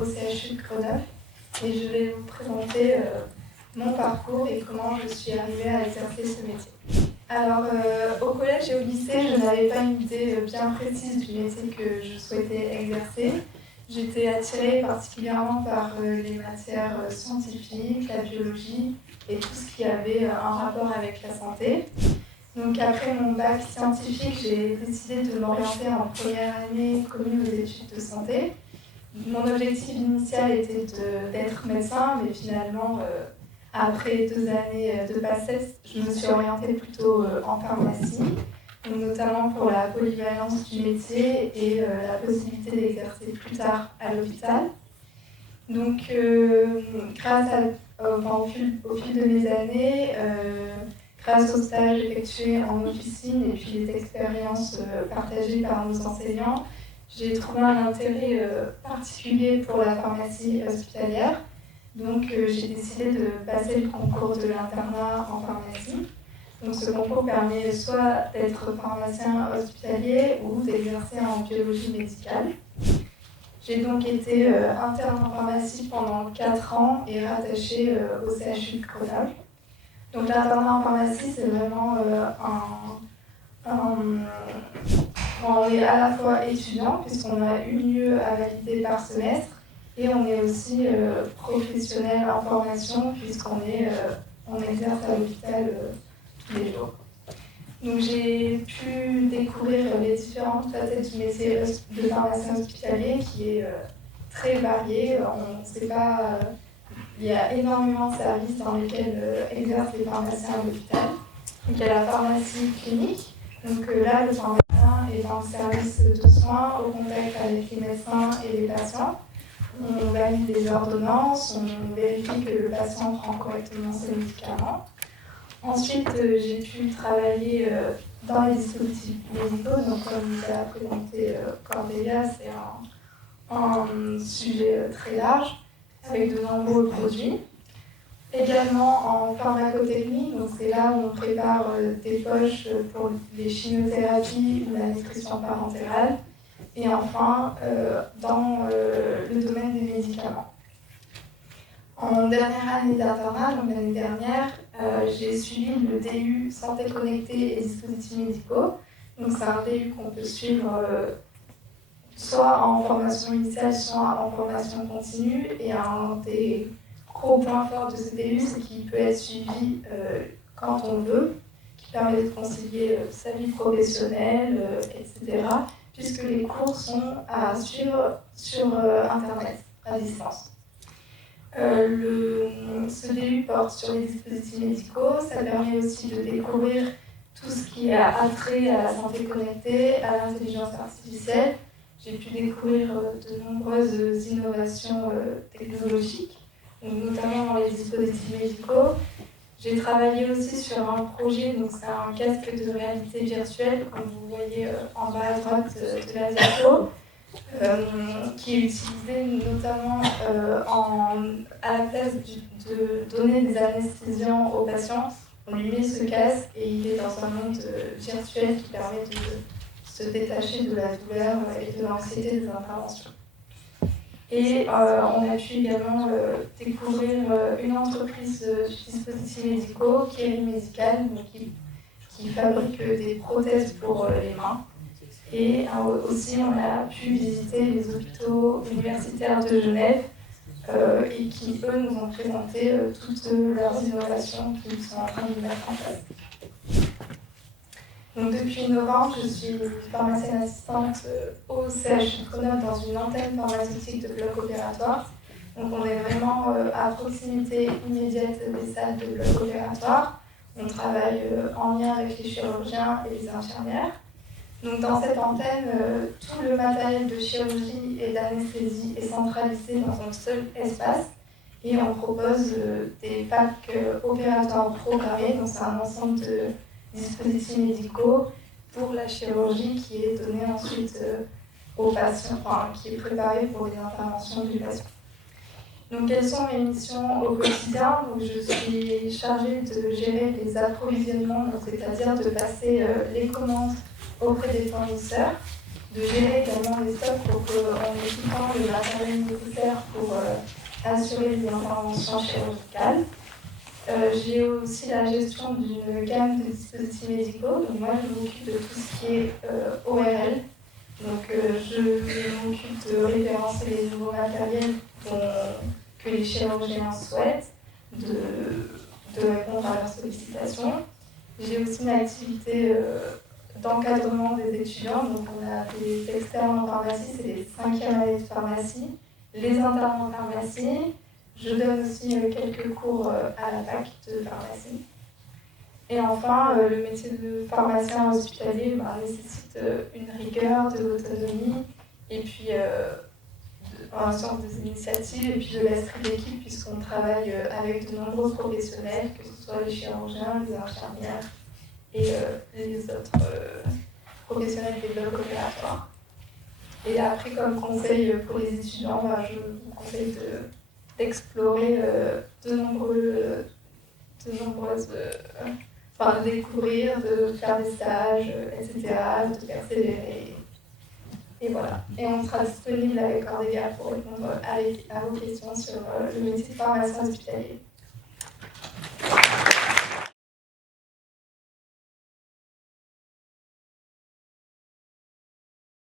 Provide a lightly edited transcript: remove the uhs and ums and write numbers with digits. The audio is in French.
au CHU de Grenoble et je vais vous présenter mon parcours et comment je suis arrivée à exercer ce métier. Alors, au collège et au lycée, je n'avais pas une idée bien précise du métier que je souhaitais exercer. J'étais attirée particulièrement par les matières scientifiques, la biologie et tout ce qui avait un rapport avec la santé. Donc après mon bac scientifique, j'ai décidé de m'orienter en première année commune aux études de santé. Mon objectif initial était d'être médecin, mais finalement, après 2 années de PACES, je me suis orientée plutôt en pharmacie, donc notamment pour la polyvalence du métier et la possibilité d'exercer plus tard à l'hôpital. Donc, au fil de mes années, grâce aux stages effectués en officine et puis les expériences partagées par nos enseignants, j'ai trouvé un intérêt particulier pour la pharmacie hospitalière. Donc j'ai décidé de passer le concours de l'internat en pharmacie. Donc ce concours permet soit d'être pharmacien hospitalier ou d'exercer en biologie médicale. J'ai donc été interne en pharmacie pendant 4 ans et rattachée au CHU de Grenoble. Donc l'internat en pharmacie, c'est vraiment on est à la fois étudiant, puisqu'on a 1 lieu à valider par semestre, et on est aussi professionnel en formation, on exerce à l'hôpital tous les jours. Donc j'ai pu découvrir les différentes facettes du métier de pharmacien hospitalier qui est très varié. On ne sait pas, il y a énormément de services dans lesquels exercent les pharmaciens à l'hôpital. Donc il y a la pharmacie clinique. Donc là, le pharmacien est dans le service de soins, au contact avec les médecins et les patients. On valide les ordonnances, on vérifie que le patient prend correctement ses médicaments. Ensuite, j'ai pu travailler dans les dispositifs médicaux, donc comme vous l'a présenté Cordélia, c'est un sujet très large, avec de nombreux produits. Également en pharmacotechnie, donc c'est là où on prépare des poches pour les chimiothérapies ou la nutrition parentérale. Et enfin, dans le domaine des médicaments. En dernière année d'internat, donc l'année dernière, j'ai suivi le DU Santé connectée et dispositifs médicaux. Donc c'est un DU qu'on peut suivre soit en formation initiale, soit en formation continue. Et un des gros points forts de ce DU, c'est qu'il peut être suivi quand on veut, qui permet de concilier sa vie professionnelle, etc. Puisque les cours sont à suivre sur Internet, à distance. Ce DU porte sur les dispositifs médicaux, ça permet aussi de découvrir tout ce qui a attrait à la santé connectée, à l'intelligence artificielle. J'ai pu découvrir de nombreuses innovations technologiques, notamment dans les dispositifs médicaux. J'ai travaillé aussi sur un projet, donc c'est un casque de réalité virtuelle, comme vous voyez en bas à droite de la diapo, qui est utilisé notamment à la place de donner des anesthésiants aux patients. On lui met ce casque et il est dans un monde virtuel qui permet de se détacher de la douleur et de l'anxiété des interventions. Et on a pu également découvrir une entreprise de dispositifs médicaux, Keri Medical, qui fabrique des prothèses pour les mains. Et aussi, on a pu visiter les hôpitaux universitaires de Genève et qui, eux, nous ont présenté toutes leurs innovations qu'ils sont en train de mettre en place. Donc, depuis novembre, je suis pharmacienne assistante au CHU de Grenoble dans une antenne pharmaceutique de bloc opératoire. Donc, on est vraiment à proximité immédiate des salles de bloc opératoire. On travaille en lien avec les chirurgiens et les infirmières. Donc, dans cette antenne, tout le matériel de chirurgie et d'anesthésie est centralisé dans un seul espace. Et on propose des packs opératoires programmés. Donc, c'est un ensemble de dispositifs médicaux pour la chirurgie qui est donnée ensuite aux patients, qui est préparée pour les interventions du patient. Donc, quelles sont mes missions au quotidien? Donc, je suis chargée de gérer les approvisionnements, c'est-à-dire de passer les commandes auprès des fournisseurs. de gérer également les stocks pour qu'on ait tout le temps le matériel nécessaire pour assurer les interventions chirurgicales. J'ai aussi la gestion d'une gamme de dispositifs médicaux. Donc moi, je m'occupe de tout ce qui est ORL. Donc je m'occupe de référencer les nouveaux matériels que les chirurgiens souhaitent, de répondre à leurs sollicitations. J'ai aussi une activité d'encadrement des étudiants. Donc on a des externes en pharmacie, c'est les 5e années de pharmacie, les internes en pharmacie. Je donne aussi quelques cours à la fac de pharmacie. Et enfin, le métier de pharmacien hospitalier nécessite une rigueur, de l'autonomie, et puis un sens des initiatives, et puis de l'esprit d'équipe, puisqu'on travaille avec de nombreux professionnels, que ce soit les chirurgiens, les infirmières et les autres professionnels des blocs opératoires. Et après, comme conseil pour les étudiants, je vous conseille d'explorer de découvrir, de faire des stages, etc., de persévérer. Et voilà. Et on sera disponible avec Cordélia pour répondre à vos questions sur le métier de pharmacien hospitalier.